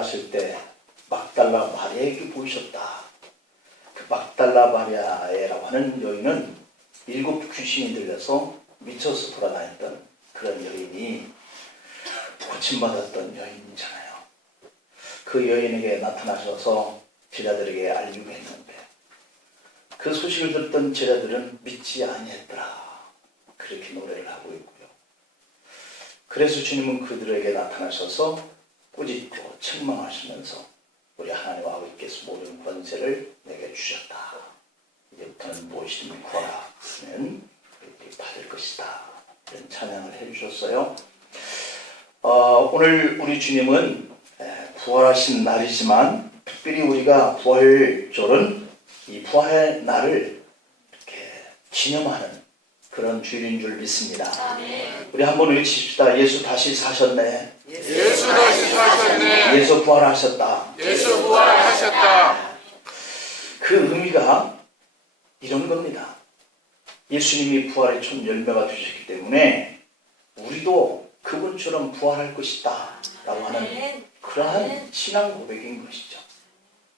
부활하실 때 막달라 마리아에게 보이셨다. 그 막달라 마리아라고 하는 여인은 7 귀신이 들려서 미쳐서 돌아다녔던 그런 여인이 고침받았던 여인이잖아요. 그 여인에게 나타나셔서 제자들에게 알리고 했는데 그 소식을 듣던 제자들은 믿지 아니했더라. 그렇게 노래를 하고 있고요. 그래서 주님은 그들에게 나타나셔서 꾸짖고 책망하시면서 우리 하나님 아버지께서 모든 권세를 내게 주셨다. 이제부터는 무엇이든 구하라 하면 받을 것이다. 이런 찬양을 해주셨어요. 오늘 우리 주님은 부활하신 날이지만 특별히 우리가 부활절은 이 부활의 날을 이렇게 기념하는 그런 주일인 줄 믿습니다. 아멘. 우리 한번 외칩시다. 예수 다시 사셨네. 예수 다시 사셨네. 예수 부활하셨다. 예수 부활하셨다. 그 의미가 이런 겁니다. 예수님이 부활의 첫 열매가 되셨기 때문에 우리도 그분처럼 부활할 것이다 라고 하는 그러한 신앙 고백인 것이죠.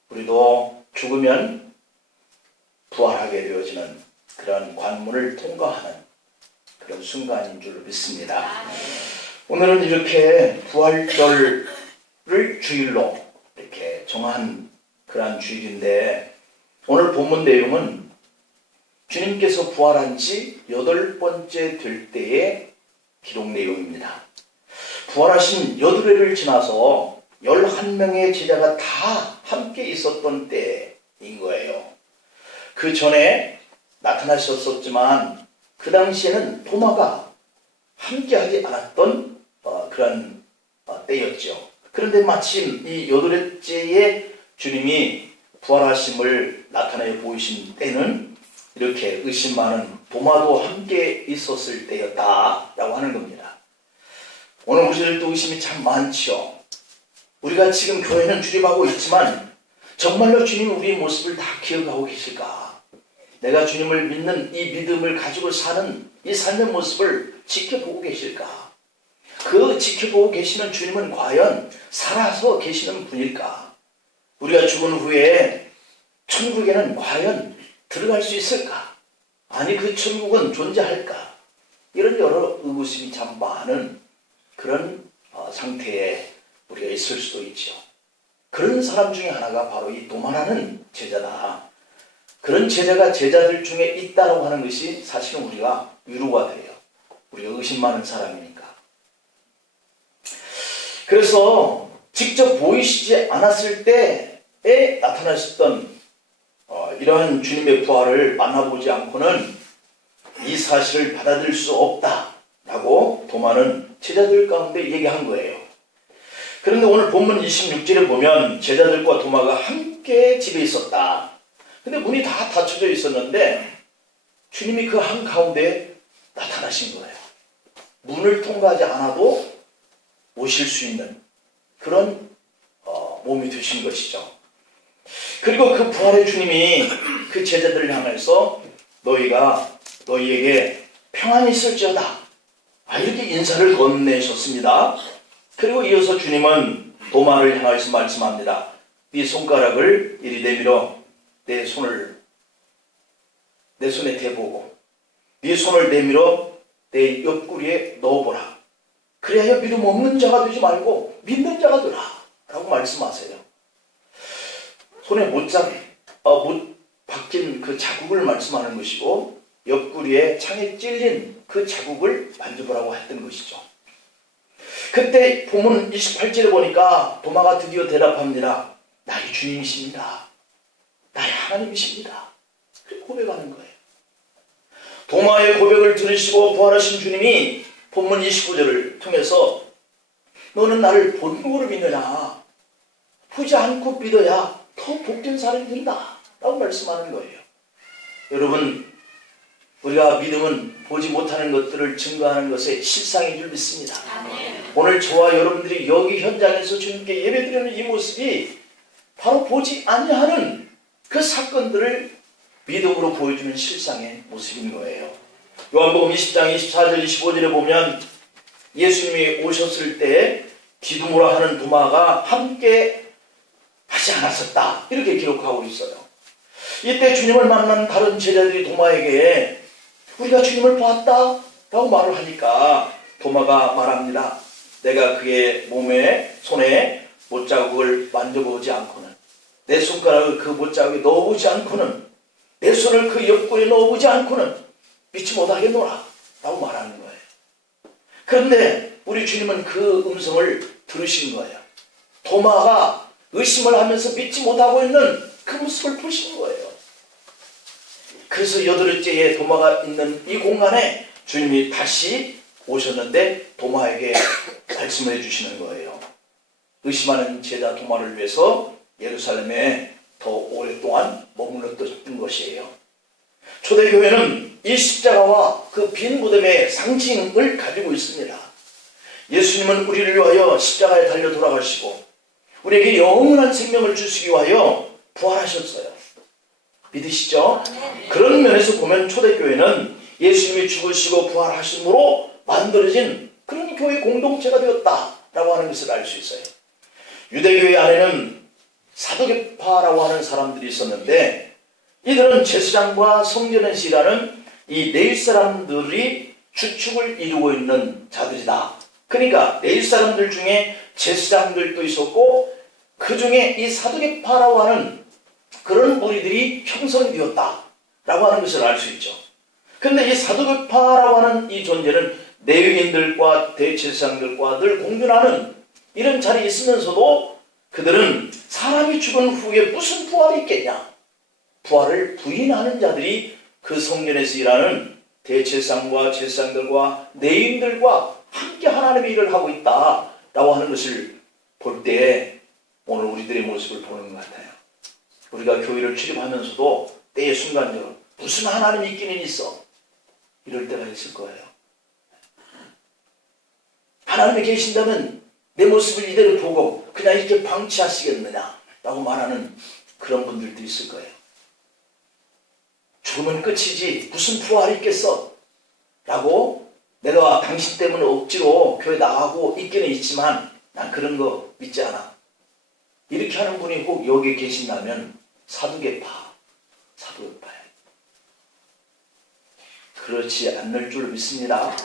우리도 죽으면 부활하게 되어지는 그런 관문을 통과하는 그런 순간인 줄 믿습니다. 오늘은 이렇게 부활절을 주일로 이렇게 정한 그러한 주일인데 오늘 본문 내용은 주님께서 부활한 지 8번째 될 때의 기록 내용입니다. 부활하신 8회를 지나서 11명의 제자가 다 함께 있었던 때인 거예요. 그 전에 나타나셨었지만 그 당시에는 도마가 함께하지 않았던 그런 때였죠. 그런데 마침 이 8회째에 주님이 부활하심을 나타내 보이신 때는 이렇게 의심 많은 도마도 함께 있었을 때였다라고 하는 겁니다. 오늘 우리들도 의심이 참 많죠. 우리가 지금 교회는 출입하고 있지만 정말로 주님 우리의 모습을 다 기억하고 계실까? 내가 주님을 믿는 이 믿음을 가지고 사는 이 삶의 모습을 지켜보고 계실까? 그 지켜보고 계시는 주님은 과연 살아서 계시는 분일까? 우리가 죽은 후에 천국에는 과연 들어갈 수 있을까? 아니 그 천국은 존재할까? 이런 여러 의구심이 참 많은 그런 상태에 우리가 있을 수도 있죠. 그런 사람 중에 하나가 바로 이 도마라는 제자다. 그런 제자가 제자들 중에 있다고 하는 것이 사실은 우리가 위로가 돼요. 우리가 의심 많은 사람이니까. 그래서 직접 보이시지 않았을 때에 나타나셨던 이러한 주님의 부활을 만나보지 않고는 이 사실을 받아들일 수 없다라고 도마는 제자들 가운데 얘기한 거예요. 그런데 오늘 본문 26절에 보면 제자들과 도마가 함께 집에 있었다. 근데 문이 다 닫혀져 있었는데 주님이 그 한가운데 나타나신 거예요. 문을 통과하지 않아도 오실 수 있는 그런 몸이 되신 것이죠. 그리고 그 부활의 주님이 그 제자들을 향해서 너희에게 평안이 있을지어다. 이렇게 인사를 건네셨습니다. 그리고 이어서 주님은 도마를 향해서 말씀합니다. 네 손가락을 이리 내밀어 내 손에 대보고 네 손을 내밀어 내 옆구리에 넣어보라. 그래야 믿음 없는 자가 되지 말고 믿는 자가 되라 라고 말씀하세요. 손에 못 박힌 그 자국을 말씀하는 것이고 옆구리에 창에 찔린 그 자국을 만져보라고 했던 것이죠. 그때 본문 28절에 보니까 도마가 드디어 대답합니다. 나의 주님이십니다. 나의 하나님이십니다. 그렇게 고백하는 거예요. 도마의 고백을 들으시고 부활하신 주님이 본문 29절을 통해서 너는 나를 본국으로 믿느냐? 보지 않고 믿어야 더 복된 사람이 된다 라고 말씀하는 거예요. 여러분, 우리가 믿음은 보지 못하는 것들을 증거하는 것의 실상인 줄 믿습니다. 아멘. 오늘 저와 여러분들이 여기 현장에서 주님께 예배드리는 이 모습이 바로 보지 아니하는 그 사건들을 믿음으로 보여주는 실상의 모습인 거예요. 요한복음 20장 24절 25절에 보면 예수님이 오셨을 때 디두모라 하는 도마가 함께 하지 않았었다. 이렇게 기록하고 있어요. 이때 주님을 만난 다른 제자들이 도마에게 우리가 주님을 보았다 라고 말을 하니까 도마가 말합니다. 내가 그의 몸에 손에 못자국을 만져보지 않고는, 내 손가락을 그 못자국에 넣어보지 않고는, 내 손을 그 옆구리에 넣어보지 않고는 믿지 못하겠노라 라고 말하는 거예요. 그런데 우리 주님은 그 음성을 들으신 거예요. 도마가 의심을 하면서 믿지 못하고 있는 그 모습을 보신 거예요. 그래서 여덟째에 도마가 있는 이 공간에 주님이 다시 오셨는데 도마에게 말씀을 해주시는 거예요. 의심하는 제자 도마를 위해서 예루살렘에 더 오랫동안 머물렀던 것이에요. 초대교회는 이 십자가와 그 빈 무덤의 상징을 가지고 있습니다. 예수님은 우리를 위하여 십자가에 달려 돌아가시고 우리에게 영원한 생명을 주시기 위하여 부활하셨어요. 믿으시죠? 그런 면에서 보면 초대교회는 예수님이 죽으시고 부활하심으로 만들어진 그런 교회 공동체가 되었다라고 하는 것을 알 수 있어요. 유대교회 안에는 사두개파라고 하는 사람들이 있었는데 이들은 제사장과 성전에서 일하는 이 네일 사람들이 주축을 이루고 있는 자들이다. 그러니까 네일 사람들 중에 제사장들도 있었고 그 중에 이 사두개파라고 하는 그런 무리들이 형성이 되었다라고 하는 것을 알 수 있죠. 그런데 이 사두개파라고 하는 이 존재는 레위인들과 대제사장들과 늘 공존하는 이런 자리에 있으면서도 그들은 사람이 죽은 후에 무슨 부활이 있겠냐? 부활을 부인하는 자들이 그 성전에서 일하는 대제사장과 제사장들과 레위인들과 함께 하나님의 일을 하고 있다라고 하는 것을 볼 때 오늘 우리들의 모습을 보는 것 같아요. 우리가 교회를 출입하면서도 때의 순간적으로 무슨 하나님이 있기는 있어 이럴 때가 있을 거예요. 하나님이 계신다면 내 모습을 이대로 보고 그냥 이렇게 방치하시겠느냐 라고 말하는 그런 분들도 있을 거예요. 죽으면 끝이지 무슨 부활이 있겠어 라고 내가 당신 때문에 억지로 교회 나가고 있기는 있지만 난 그런 거 믿지 않아. 이렇게 하는 분이 혹 여기 계신다면 사두개파예요. 그렇지 않을 줄 믿습니다.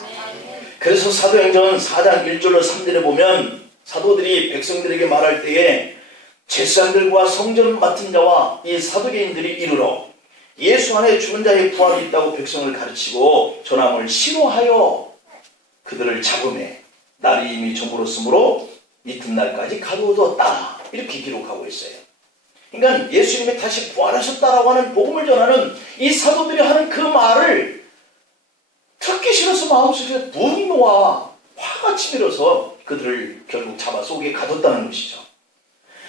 그래서 사도행전 4장 1절로 3절에 보면 사도들이 백성들에게 말할 때에 제사장들과 성전 맡은 자와 이 사두개인들이 이르러 예수 안에 죽은 자의 부활이 있다고 백성을 가르치고 전함을 싫어하여 그들을 잡음에 날이 이미 저물었으므로 이튿날까지 가두어두었다. 이렇게 기록하고 있어요. 그러니까 예수님이 다시 부활하셨다라고 하는 복음을 전하는 이 사도들이 하는 그 말을 듣기 싫어서 마음속에 분노와 화가 치밀어서 그들을 결국 잡아 속에 가뒀다는 것이죠.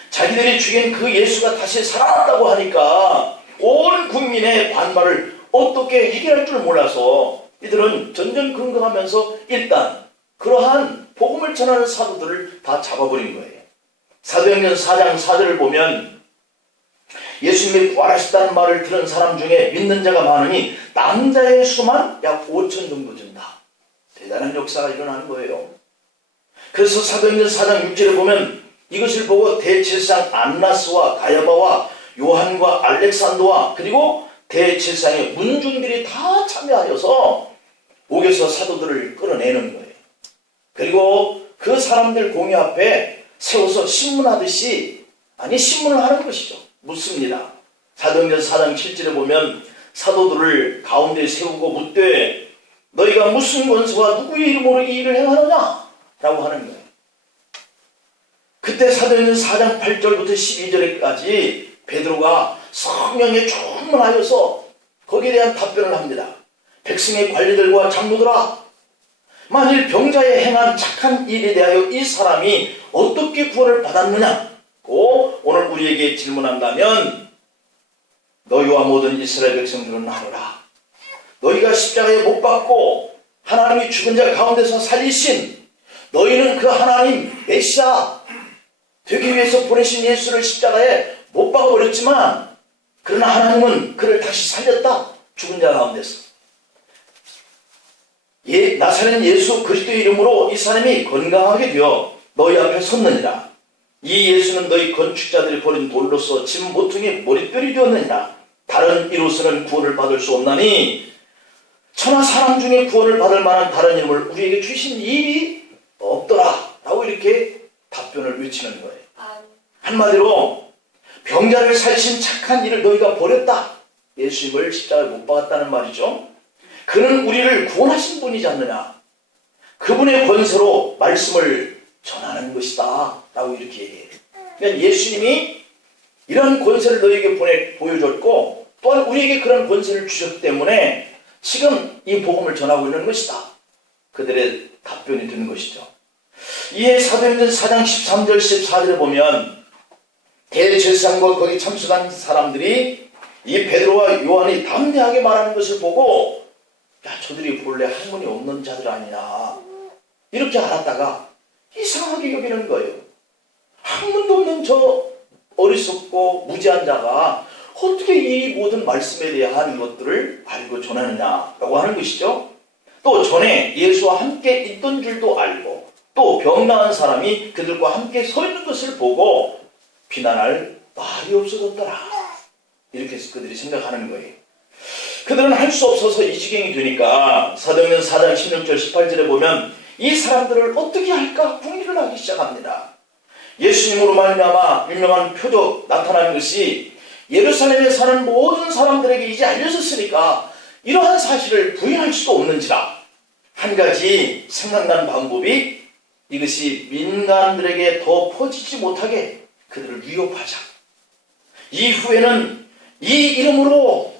자기들이 죽인 그 예수가 다시 살아났다고 하니까 온 국민의 반발을 어떻게 해결할 줄 몰라서 이들은 전전긍긍하면서 일단 그러한 복음을 전하는 사도들을 다 잡아버린 거예요. 사도행전 4장 4절을 보면 예수님이 부활하셨다는 말을 들은 사람 중에 믿는 자가 많으니 남자의 수만 약 5천 정도 된다. 대단한 역사가 일어나는 거예요. 그래서 사도행전 4장 6절에 보면 이것을 보고 대제사장 안나스와 가야바와 요한과 알렉산더와 그리고 대제사장의 문중들이 다 참여하여서 옥에서 사도들을 끌어내는 거예요. 그리고 그 사람들 공회 앞에 세워서 신문하듯이 신문을 하는 것이죠. 묻습니다. 사도행전 4장 7절에 보면 사도들을 가운데 세우고 묻되 너희가 무슨 권세와 누구의 이름으로 이 일을 행하느냐? 라고 하는 거예요. 그때 사도행전 4장 8절부터 12절까지 베드로가 성령에 충만하여서 거기에 대한 답변을 합니다. 백성의 관리들과 장로들아, 만일 병자에 행한 착한 일에 대하여 이 사람이 어떻게 구원을 받았느냐? 오늘 우리에게 질문한다면 너희와 모든 이스라엘 백성들은 하노라. 너희가 십자가에 못 박고 하나님이 죽은 자 가운데서 살리신 너희는 그 하나님 메시아 되기 위해서 보내신 예수를 십자가에 못 박아버렸지만 그러나 하나님은 그를 다시 살렸다. 죽은 자 가운데서. 나사렛 예수 그리스도의 이름으로 이 사람이 건강하게 되어 너희 앞에 섰느니라. 이 예수는 너희 건축자들이 버린 돌로서 집 모퉁이의 머릿돌이 되었느니라. 다른 이로서는 구원을 받을 수 없나니 천하 사람 중에 구원을 받을 만한 다른 이름을 우리에게 주신 일이 없더라 라고 이렇게 답변을 외치는 거예요. 한마디로 병자를 살리신 착한 일을 너희가 버렸다. 예수님을 십자가에 못 박았다는 말이죠. 그는 우리를 구원하신 분이지 않느냐. 그분의 권세로 말씀을 전하는 것이다 라고 이렇게 얘기해요. 그러니까 예수님이 이런 권세를 너희에게 보여줬고 또한 우리에게 그런 권세를 주셨기 때문에 지금 이 복음을 전하고 있는 것이다. 그들의 답변이 되는 것이죠. 이에 사도행전 4장 13절 14절에 보면 대제사장과 거기 참석한 사람들이 이 베드로와 요한이 담대하게 말하는 것을 보고 야, 저들이 본래 학문이 없는 자들 아니냐 이렇게 알았다가 이상하게 여기는 거예요. 학문도 없는 저 어리석고 무지한 자가 어떻게 이 모든 말씀에 대한 것들을 알고 전하느냐라고 하는 것이죠. 또 전에 예수와 함께 있던 줄도 알고 또 병 나은 사람이 그들과 함께 서 있는 것을 보고 비난할 말이 없어졌더라. 이렇게 해서 그들이 생각하는 거예요. 그들은 할 수 없어서 이 지경이 되니까 사도행전 4장 16절 18절에 보면 이 사람들을 어떻게 할까 궁리를 하기 시작합니다. 예수님으로 말미암아 유명한 표적 나타난 것이 예루살렘에 사는 모든 사람들에게 이제 알려졌으니까 이러한 사실을 부인할 수도 없는지라 한 가지 생각난 방법이 이것이 민간들에게 더 퍼지지 못하게 그들을 위협하자. 이후에는 이 이름으로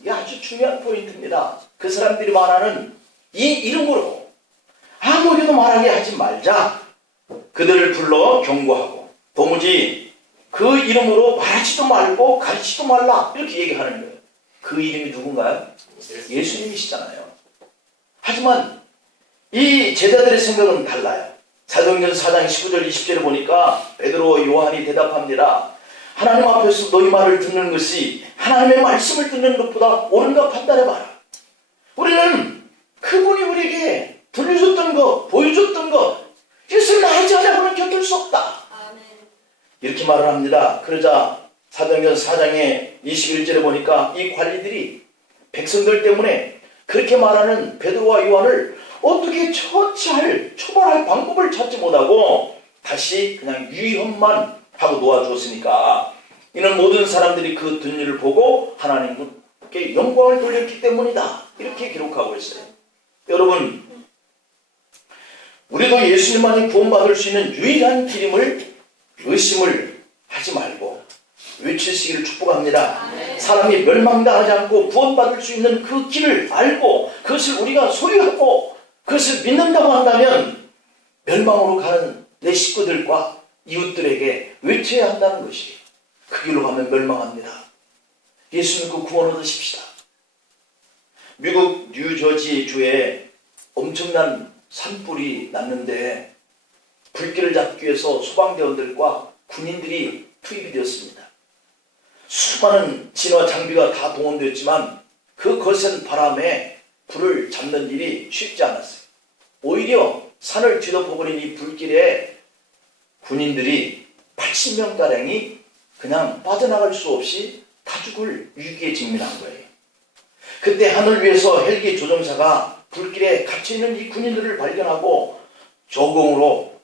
이게 아주 중요한 포인트입니다. 그 사람들이 말하는 이 이름으로 아무리도 말하게 하지 말자. 그들을 불러 경고하고 도무지 그 이름으로 말하지도 말고 가르치지도 말라 이렇게 얘기하는 거예요. 그 이름이 누군가요? 예수님이시잖아요. 하지만 이 제자들의 생각은 달라요. 사도행전 4장 19절 20절에 보니까 베드로와 요한이 대답합니다. 하나님 앞에서 너희 말을 듣는 것이 하나님의 말씀을 듣는 것보다 옳은가 판단해봐라. 우리는 그분이 우리에게 들려줬던 것, 보여줬던 것 이것을 나하지 않아서는 견딜 수 없다. 이렇게 말을 합니다. 그러자 사도행전 4장의 21절에 보니까 이 관리들이 백성들 때문에 그렇게 말하는 베드로와 요한을 어떻게 처벌할 방법을 찾지 못하고 다시 그냥 위협만 하고 놓아주었으니까 이는 모든 사람들이 그 듣는 보고 하나님께 영광을 돌렸기 때문이다. 이렇게 기록하고 있어요. 여러분, 우리도 예수님만이 구원받을 수 있는 유일한 길임을 의심을 하지 말고 외치시기를 축복합니다. 사람이 멸망당하지 않고 구원받을 수 있는 그 길을 알고 그것을 우리가 소유하고 그것을 믿는다고 한다면 멸망으로 가는 내 식구들과 이웃들에게 외쳐야 한다는 것이 그 길로 가면 멸망합니다. 예수 믿고 구원 얻으십시다. 미국 뉴저지 주에 엄청난 산불이 났는데 불길을 잡기 위해서 소방대원들과 군인들이 투입이 되었습니다. 수많은 진화 장비가 다 동원되었지만 그 거센 바람에 불을 잡는 일이 쉽지 않았어요. 오히려 산을 뒤덮어버린 이 불길에 군인들이 80명가량이 그냥 빠져나갈 수 없이 다 죽을 위기에 직면한 거예요. 그때 하늘 위에서 헬기 조종사가 불길에 갇혀있는 이 군인들을 발견하고 조공으로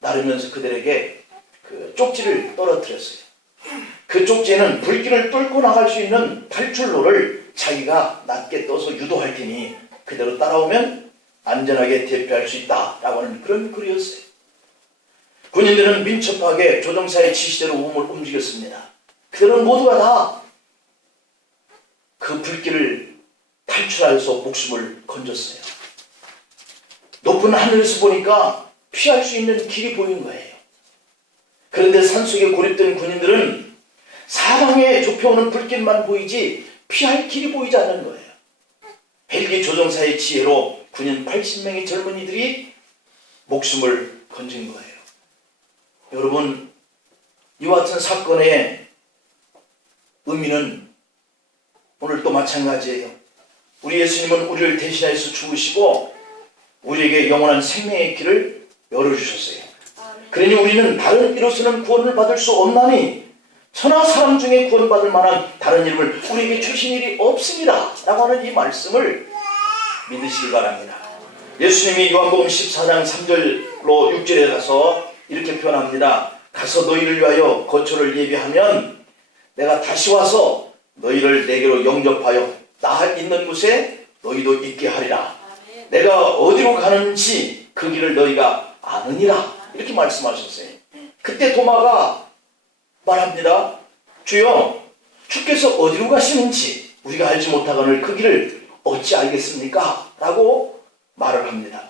나르면서 그들에게 그 쪽지를 떨어뜨렸어요. 그 쪽지에는 불길을 뚫고 나갈 수 있는 탈출로를 자기가 낮게 떠서 유도할 테니 그대로 따라오면 안전하게 대피할 수 있다라고 하는 그런 글이었어요. 군인들은 민첩하게 조종사의 지시대로 우물 움직였습니다. 그들은 모두가 다 그 불길을 탈출하여서 목숨을 건졌어요. 높은 하늘에서 보니까 피할 수 있는 길이 보인 거예요. 그런데 산속에 고립된 군인들은 사방에 좁혀오는 불길만 보이지 피할 길이 보이지 않는 거예요. 헬기 조종사의 지혜로 군인 80명의 젊은이들이 목숨을 건진 거예요. 여러분, 이와 같은 사건의 의미는 오늘 또 마찬가지예요. 우리 예수님은 우리를 대신해서 죽으시고 우리에게 영원한 생명의 길을 열어주셨어요. 그러니 우리는 다른 이로서는 구원을 받을 수 없나니 천하 사람 중에 구원받을 만한 다른 이름을 우리에게 주신 일이 없습니다 라고 하는 이 말씀을 믿으시기 바랍니다. 예수님이 요한복음 14장 3절로 6절에 가서 이렇게 표현합니다. 가서 너희를 위하여 거처를 예비하면 내가 다시 와서 너희를 내게로 영접하여 나 있는 곳에 너희도 있게 하리라. 내가 어디로 가는지 그 길을 너희가 아느니라. 이렇게 말씀하셨어요. 그때 도마가 말합니다. 주여, 주께서 어디로 가시는지 우리가 알지 못하거늘 그 길을 어찌 알겠습니까? 라고 말을 합니다.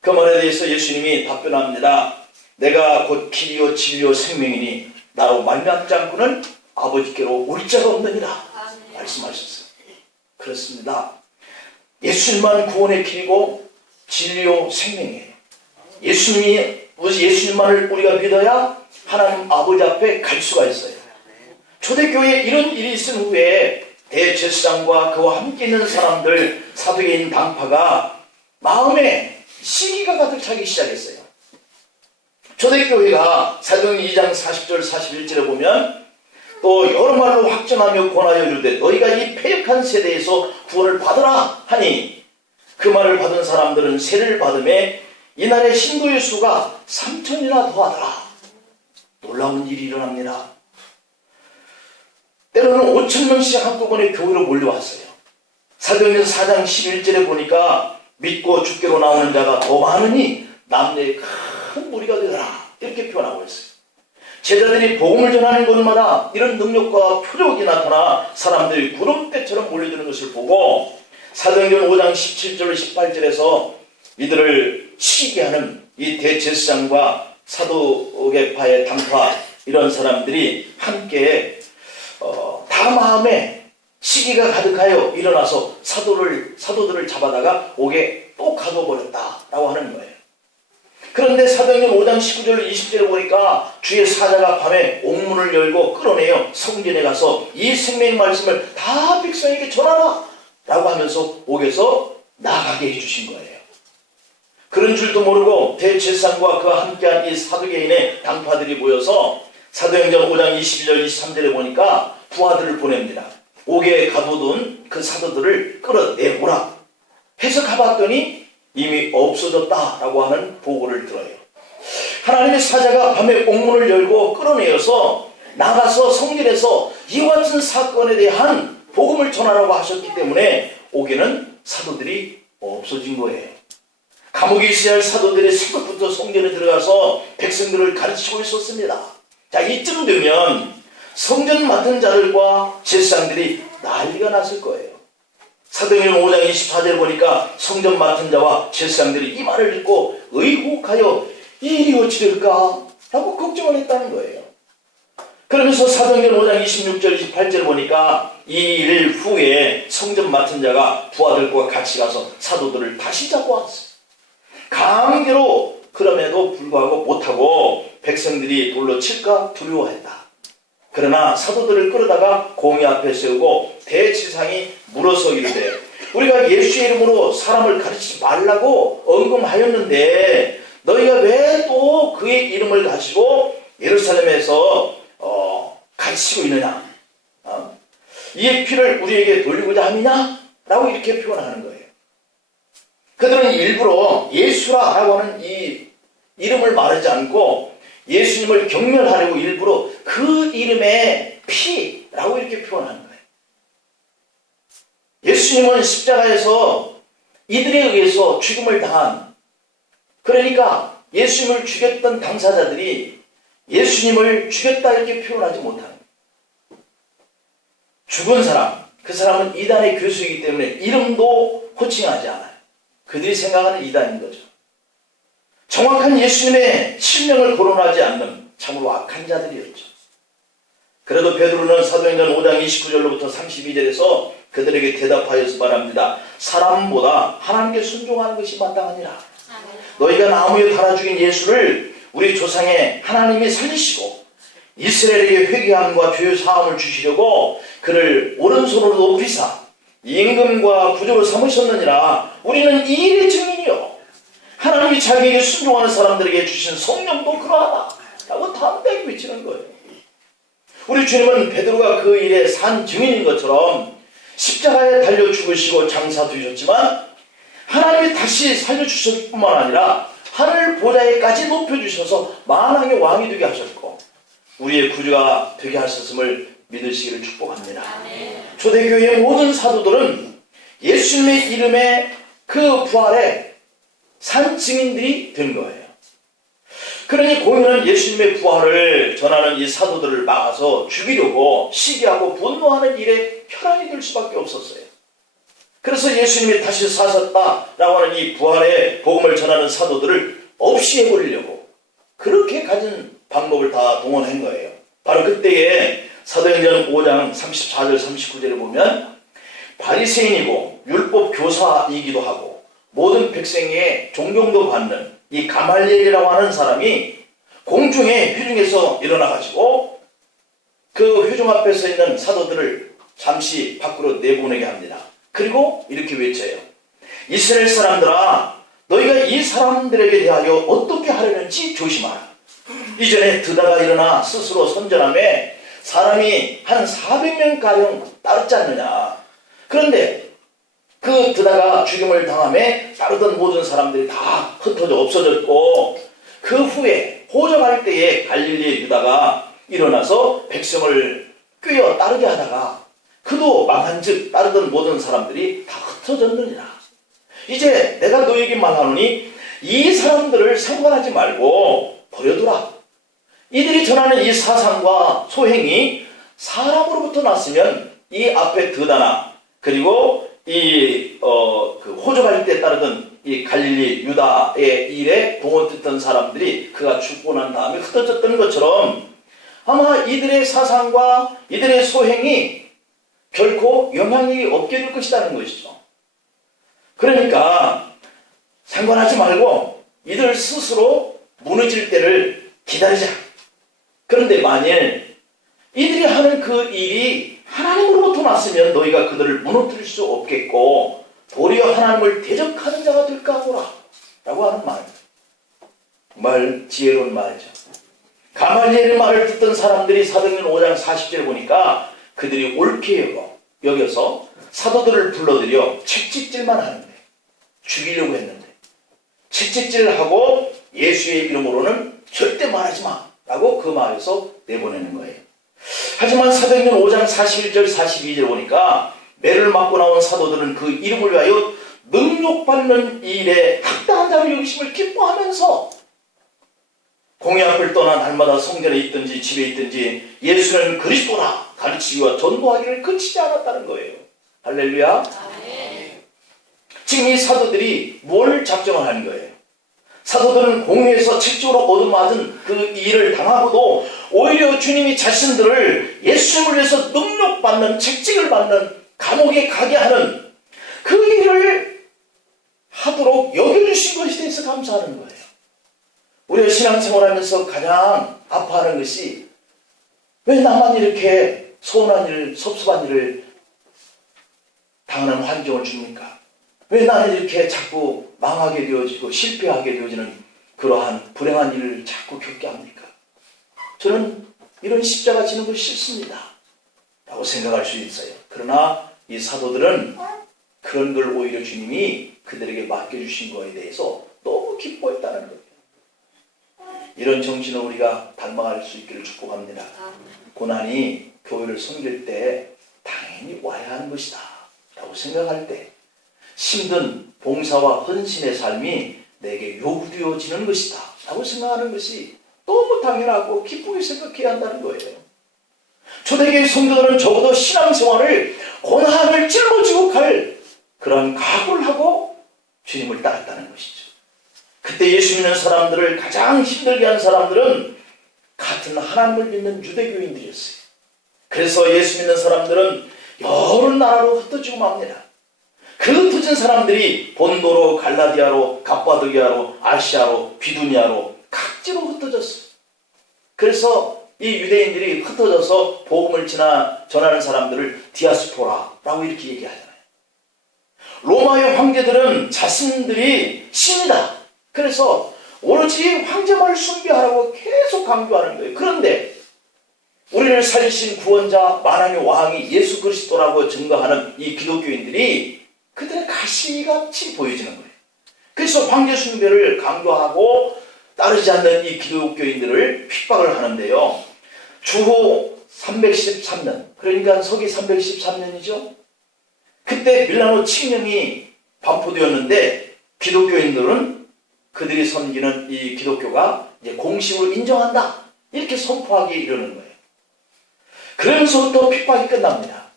그 말에 대해서 예수님이 답변합니다. 내가 곧 길이요 진리요 생명이니 나로 말미암지 않고는 아버지께로 올 자가 없느니라 말씀하셨어요. 그렇습니다. 예수님만 구원의 길이고 진리요 생명이에요. 예수님만을 우리가 믿어야 하나님 아버지 앞에 갈 수가 있어요. 초대교회에 이런 일이 있은 후에 대제사장과 그와 함께 있는 사람들, 사두개인 당파가 마음에 시기가 가득 차기 시작했어요. 초대교회가 사도행전 2장 40절 41절에 보면 또 여러 말로 확정하며 권하여 이르되 너희가 이 패역한 세대에서 구원을 받으라 하니 그 말을 받은 사람들은 세례를 받음에 이날의 신도의 수가 3,000이나 더하더라. 놀라운 일이 일어납니다. 때로는 5,000명씩 한꺼번에 교회로 몰려왔어요. 사도행전 4장 11절에 보니까 믿고 주께로 나오는 자가 더 많으니 남녀의 큰 무리가 되더라. 이렇게 표현하고 있어요. 제자들이 복음을 전하는 곳마다 이런 능력과 표적이 나타나 사람들이 구름대처럼 몰려드는 것을 보고 사도행전 5장 17절 18절에서 이들을 치게 하는 이 대제사장과 사도계파의 당파 이런 사람들이 함께 다 마음에 시기가 가득하여 일어나서 사도들을 잡아다가 옥에 또 가둬버렸다라고 하는 거예요. 그런데 사도행전 5장 19절 20절에 보니까 주의 사자가 밤에 옥문을 열고 끌어내어 성전에 가서 이 생명의 말씀을 다 백성에게 전하라 라고 하면서 옥에서 나가게 해주신 거예요. 그런 줄도 모르고 대제사장과 그와 함께한 이 사두개인의 당파들이 모여서 사도행전 5장 22절 23절에 보니까 부하들을 보냅니다. 옥에 가둬둔 그 사도들을 끌어내오라 해서 가봤더니 이미 없어졌다라고 하는 보고를 들어요. 하나님의 사자가 밤에 옥문을 열고 끌어내어서 나가서 성전에서 이와 같은 사건에 대한 복음을 전하라고 하셨기 때문에 옥에는 사도들이 없어진 거예요. 감옥에 있어야 할 사도들이 새벽부터 성전에 들어가서 백성들을 가르치고 있었습니다. 자, 이쯤 되면 성전 맡은 자들과 제사장들이 난리가 났을 거예요. 사도행전 5장 24절에 보니까 성전 맡은 자와 제사장들이 이 말을 듣고 의혹하여 이 일이 어찌 될까? 라고 걱정을 했다는 거예요. 그러면서 사도행전 5장 26절 28절에 보니까 이 일 후에 성전 맡은 자가 부하들과 같이 가서 사도들을 다시 잡고 왔어요. 강제로 그럼에도 불구하고 못하고 백성들이 돌로 칠까 두려워했다. 그러나 사도들을 끌어다가 공의 앞에 세우고 대제사장이 물어서 이르되 우리가 예수의 이름으로 사람을 가르치지 말라고 언금하였는데 너희가 왜 또 그의 이름을 가지고 예루살렘에서 가르치고 있느냐? 이의 피를 우리에게 돌리고자 함이냐? 라고 이렇게 표현하는 거예요. 그들은 일부러 예수라라고 하는 이 이름을 말하지 않고 예수님을 경멸하려고 일부러 그 이름의 피라고 이렇게 표현하는 거예요. 예수님은 십자가에서 이들에 의해서 죽음을 당한, 그러니까 예수님을 죽였던 당사자들이 예수님을 죽였다 이렇게 표현하지 못하는 거예요. 죽은 사람, 그 사람은 이단의 교수이기 때문에 이름도 호칭하지 않아요. 그들이 생각하는 이단인 거죠. 정확한 예수님의 실명을 거론하지 않는 참으로 악한 자들이었죠. 그래도 베드로는 사도행전 5장 29절로부터 32절에서 그들에게 대답하여서 말합니다. 사람보다 하나님께 순종하는 것이 마땅하니라. 너희가 나무에 달아 죽인 예수를 우리 조상의 하나님이 살리시고 이스라엘에게 회개함과 죄의 사함을 주시려고 그를 오른손으로 높이사 임금과 구주로 삼으셨느니라. 우리는 이 일의 증인이요 하나님이 자기에게 순종하는 사람들에게 주신 성령도 그러하다라고 담대하게 외치는 거예요. 우리 주님은 베드로가 그 일의 산 증인인 것처럼 십자가에 달려 죽으시고 장사 되셨지만 하나님이 다시 살려주셨을 뿐만 아니라 하늘 보좌에까지 높여주셔서 만왕의 왕이 되게 하셨고 우리의 구주가 되게 하셨음을 믿으시기를 축복합니다. 초대교회의 모든 사도들은 예수님의 이름의 그 부활에 산 증인들이 된 거예요. 그러니 공연은 예수님의 부활을 전하는 이 사도들을 막아서 죽이려고 시기하고 분노하는 일에 혈안이 될 수밖에 없었어요. 그래서 예수님이 다시 사셨다라고 하는 이 부활의 복음을 전하는 사도들을 없이 해버리려고 그렇게 가진 방법을 다 동원한 거예요. 바로 그때에 사도행전 5장 34절 39절에 보면 바리새인이고 율법 교사이기도 하고 모든 백성의 존경도 받는 이 가말리엘이라고 하는 사람이 공중에 회중에서 일어나가지고 그 회중 앞에 서 있는 사도들을 잠시 밖으로 내보내게 합니다. 그리고 이렇게 외쳐요. 이스라엘 사람들아, 너희가 이 사람들에게 대하여 어떻게 하려는지 조심하라. 이전에 드다가 일어나 스스로 선전함에 사람이 한 400명가량 따르지 않느냐. 그런데 그 드다가 죽임을 당함에 따르던 모든 사람들이 다 흩어져 없어졌고 그 후에 호적할 때에 갈릴리의 유다가 일어나서 백성을 꿰어 따르게 하다가 그도 망한즉 따르던 모든 사람들이 다 흩어졌느니라. 이제 내가 너에게 말하노니 이 사람들을 상관하지 말고 버려두라. 이들이 전하는 이 사상과 소행이 사람으로부터 났으면 이 앞에 드다나 그리고 그 호적할 때 따르던 이 갈릴리 유다의 일에 동원됐던 사람들이 그가 죽고 난 다음에 흩어졌던 것처럼 아마 이들의 사상과 이들의 소행이 결코 영향력이 없게 될 것이라는 것이죠. 그러니까 상관하지 말고 이들 스스로 무너질 때를 기다리자. 그런데 만일 이들이 하는 그 일이 하나님으로부터 났으면 너희가 그들을 무너뜨릴 수 없겠고 도리어 하나님을 대적하는 자가 될까 하노라 라고 하는 말. 정말 지혜로운 말이죠. 가말리엘의 말을 듣던 사람들이 사도행전 5장 40절에 보니까 그들이 옳게 여겨서 사도들을 불러들여 채찍질만 하는데 죽이려고 했는데 채찍질을 하고 예수의 이름으로는 절대 말하지 마 라고 그 마을에서 내보내는 거예요. 하지만 사도행전 5장 41절 42절 보니까 매를 맞고 나온 사도들은 그 이름을 위하여 능욕받는 일에 합당한 자로 여기심을 기뻐하면서 공회 앞을 떠나 날마다 성전에 있든지 집에 있든지 예수는 그리스도라 가르치기와 전도하기를 그치지 않았다는 거예요. 할렐루야. 지금 이 사도들이 뭘 작정을 하는 거예요? 사도들은 공회에서 책적으로 얻어맞은 그 일을 당하고도 오히려 주님이 자신들을 예수님을 위해서 능력받는 책찍을 받는 감옥에 가게 하는 그 일을 하도록 여겨주신 것에 대해서 감사하는 거예요. 우리가 신앙생활하면서 가장 아파하는 것이 왜 나만 이렇게 서운한 일, 섭섭한 일을 당하는 환경을 줍니까? 왜 나는 이렇게 자꾸 망하게 되어지고 실패하게 되어지는 그러한 불행한 일을 자꾸 겪게 합니까? 저는 이런 십자가 지는 것이 싫습니다 라고 생각할 수 있어요. 그러나 이 사도들은 그런 걸 오히려 주님이 그들에게 맡겨주신 거에 대해서 너무 기뻐했다는 거예요. 이런 정신을 우리가 닮아갈 수 있기를 축복합니다. 고난이 교회를 섬길 때 당연히 와야 하는 것이다 라고 생각할 때 힘든 봉사와 헌신의 삶이 내게 요구되어지는 것이다 라고 생각하는 것이 너무 당연하고 기쁘게 생각해야 한다는 거예요. 초대교회 성도들은 적어도 신앙생활을 고난을 짊어지고 갈 그런 각오를 하고 주님을 따랐다는 것이죠. 그때 예수 믿는 사람들을 가장 힘들게 한 사람들은 같은 하나님을 믿는 유대교인들이었어요. 그래서 예수 믿는 사람들은 여러 나라로 흩어지고 맙니다. 그 흩어진 사람들이 본도로, 갈라디아로, 갑바도기아로, 아시아로, 비두니아로 각지로 흩어졌어요. 그래서 이 유대인들이 흩어져서 복음을 전하는 사람들을 디아스포라라고 이렇게 얘기하잖아요. 로마의 황제들은 자신들이 신이다. 그래서 오로지 황제만을 숭배하라고 계속 강조하는 거예요. 그런데 우리를 살리신 구원자 만왕의 왕이 예수 그리스도라고 증거하는 이 기독교인들이 그들의 가시같이 보여지는 거예요. 그래서 황제 숭배를 강조하고 따르지 않는 이 기독교인들을 핍박을 하는데요. 주후 313년, 그러니까 서기 313년이죠. 그때 밀라노 칙령이 반포되었는데 기독교인들은 그들이 섬기는 이 기독교가 이제 공식으로 인정한다, 이렇게 선포하기 이르는 거예요. 그러면서부터 핍박이 끝납니다.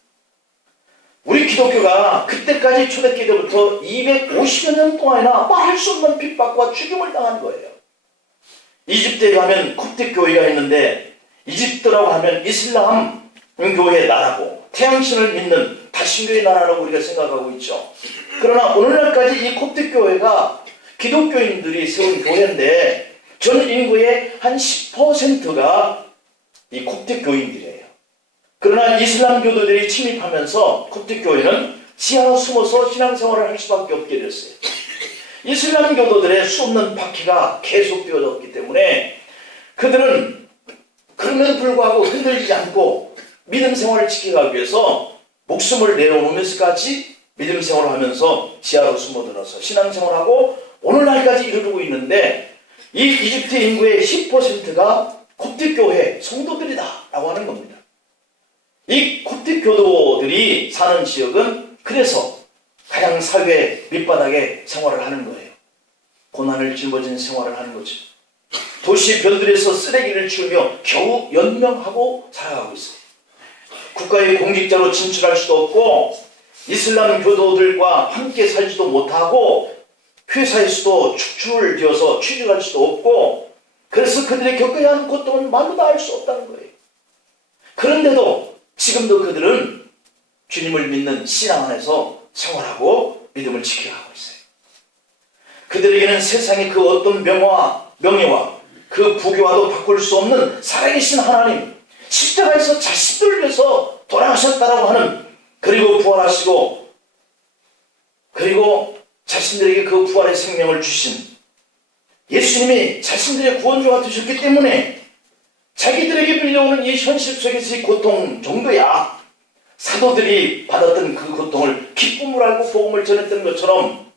우리 기독교가 그때까지 초대기 때부터 250여 년 동안이나 말할 수 없는 핍박과 죽임을 당한 거예요. 이집트에 가면 콥틱 교회가 있는데, 이집트라고 하면 이슬람 교회의 나라고 태양신을 믿는 다신교의 나라라고 우리가 생각하고 있죠. 그러나 오늘날까지 이 콥틱 교회가 기독교인들이 세운 교회인데 전 인구의 한 10%가 이 콥틱 교인들이에요. 그러나 이슬람 교도들이 침입하면서 콥틱 교회는 지하로 숨어서 신앙생활을 할 수밖에 없게 됐어요. 이슬람 교도들의 수없는 박해가 계속되어졌기 때문에 그들은 그럼에도 불구하고 흔들리지 않고 믿음 생활을 지켜가기 위해서 목숨을 내어놓으면서까지 믿음 생활을 하면서 지하로 숨어들어서 신앙생활하고 오늘날까지 이르고 있는데, 이 이집트 인구의 10%가 콥틱 교회 성도들이다 라고 하는 겁니다. 이 콥틱 교도들이 사는 지역은 그래서 가장 사회 밑바닥에 생활을 하는 거예요. 고난을 짊어진 생활을 하는 거죠. 도시 변두리에서 쓰레기를 치우며 겨우 연명하고 살아가고 있어요. 국가의 공직자로 진출할 수도 없고 이슬람 교도들과 함께 살지도 못하고 회사에서도 축출을 되어서 취직할 수도 없고, 그래서 그들이 겪어야 하는 고통은 말로 다 알 수 없다는 거예요. 그런데도 지금도 그들은 주님을 믿는 신앙 안에서 생활하고 믿음을 지켜가고 있어요. 그들에게는 세상의 그 어떤 명예와 그 부귀와도 바꿀 수 없는 살아계신 하나님, 십자가에서 자신들을 위해서 돌아가셨다라고 하는, 그리고 부활하시고 그리고 자신들에게 그 부활의 생명을 주신 예수님이 자신들의 구원주가 되셨기 때문에 자기들에게 밀려오는 이 현실 속에서의 고통 정도야 사도들이 받았던 그 고통을 기쁨을 알고 복음을 전했던 것처럼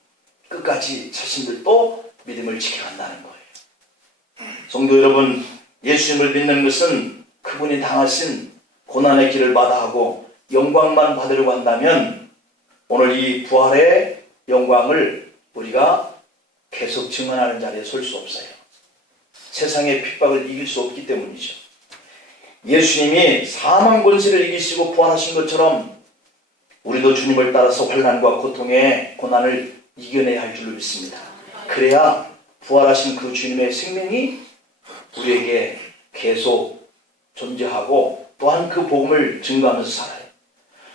끝까지 자신들도 믿음을 지켜간다는 거예요. 성도 여러분, 예수님을 믿는 것은 그분이 당하신 고난의 길을 마다하고 영광만 받으려고 한다면 오늘 이 부활의 영광을 우리가 계속 증언하는 자리에 설 수 없어요. 세상의 핍박을 이길 수 없기 때문이죠. 예수님이 사망 권세를 이기시고 부활하신 것처럼 우리도 주님을 따라서 환난과 고통의 고난을 이겨내야 할 줄로 믿습니다. 그래야 부활하신 그 주님의 생명이 우리에게 계속 존재하고 또한 그 복음을 증거하면서 살아요.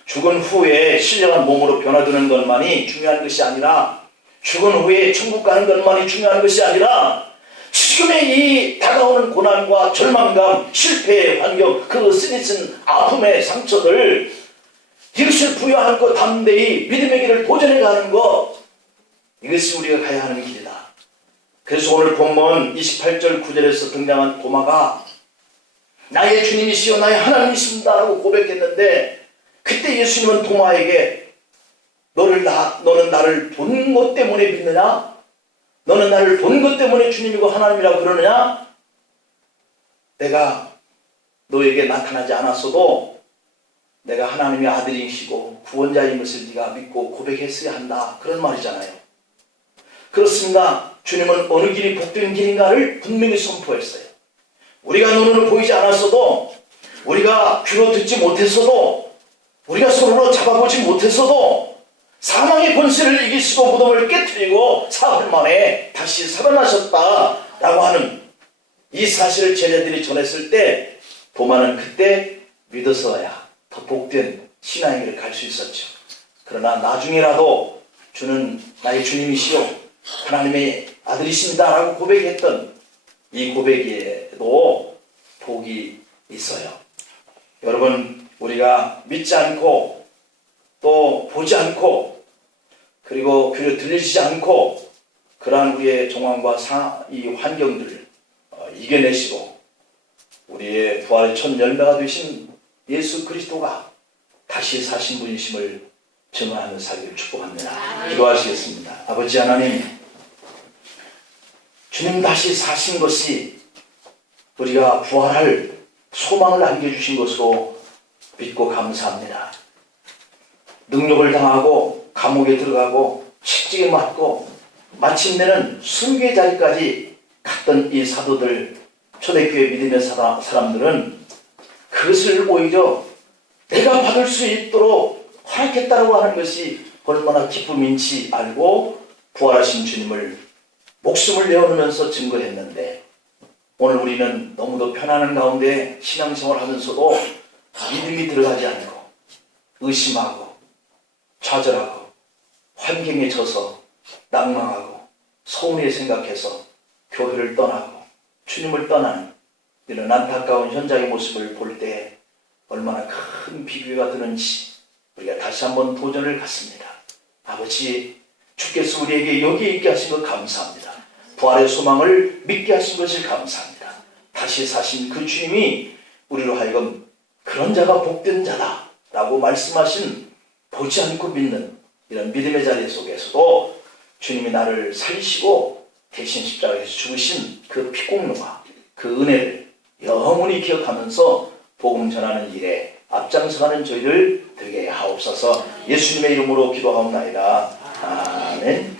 죽은 후에 신령한 몸으로 변화되는 것만이 중요한 것이 아니라, 죽은 후에 천국 가는 것만이 중요한 것이 아니라, 지금의 이 다가오는 고난과 절망감, 실패의 환경, 그 쓰러진 아픔의 상처들, 이것을 부여할 것, 담대히 믿음의 길을 도전해 가는 것, 이것이 우리가 가야 하는 길이다. 그래서 오늘 본문 28절 9절에서 등장한 도마가 나의 주님이시여 나의 하나님이십니다 라고 고백했는데, 그때 예수님은 도마에게 너는 나를 본 것 때문에 믿느냐? 너는 나를 본 것 때문에 주님이고 하나님이라고 그러느냐? 내가 너에게 나타나지 않았어도 내가 하나님의 아들이시고 구원자인 것을 네가 믿고 고백했어야 한다, 그런 말이잖아요. 그렇습니다. 주님은 어느 길이 복된 길인가를 분명히 선포했어요. 우리가 눈으로 보이지 않았어도, 우리가 귀로 듣지 못했어도, 우리가 손으로 잡아보지 못했어도 사망의 권세를 이기시고 무덤을 깨뜨리고 사흘 만에 다시 살아나셨다라고 하는 이 사실을 제자들이 전했을 때 도마는 그때 믿어서야 더 복된 신앙의 길을 갈 수 있었죠. 그러나 나중에라도 주는 나의 주님이시요 하나님의 아들이십니다 라고 고백했던 이 고백에도 복이 있어요. 여러분, 우리가 믿지 않고 또 보지 않고 그리고 귀로 들리지 않고 그러한 우리의 정황과 이 환경들을 이겨내시고 우리의 부활의 첫 열매가 되신 예수 그리스도가 다시 사신 분이심을 증언하며 살기를 축복합니다. 기도하시겠습니다. 아버지 하나님, 주님 다시 사신 것이 우리가 부활할 소망을 안겨주신 것으로 믿고 감사합니다. 능력을 당하고 감옥에 들어가고 채찍에 맞고 마침내는 순교의 자리까지 갔던 이 사도들, 초대교회 믿음의 사람들은 그것을 오히려 내가 받을 수 있도록 허락했다고 하는 것이 얼마나 기쁨인지 알고 부활하신 주님을 목숨을 내어놓으면서 증거했는데, 오늘 우리는 너무도 편안한 가운데 신앙생활 하면서도 믿음이 들어가지 않고 의심하고 좌절하고 환경에 져서 낭망하고 서운히 생각해서 교회를 떠나고 주님을 떠나는 이런 안타까운 현장의 모습을 볼 때 얼마나 큰 비교가 드는지 우리가 다시 한번 도전을 갖습니다. 아버지, 주께서 우리에게 여기에 있게 하신 것 감사합니다. 부활의 소망을 믿게 하신 것을 감사합니다. 다시 사신 그 주님이 우리로 하여금 그런 자가 복된 자다 라고 말씀하신, 보지 않고 믿는 이런 믿음의 자리 속에서도 주님이 나를 살리시고 대신 십자가에서 죽으신 그 피공로와 그 은혜를 영원히 기억하면서 복음 전하는 일에 앞장서가는 저희들 되게 하옵소서. 예수님의 이름으로 기도하옵나이다. 아멘.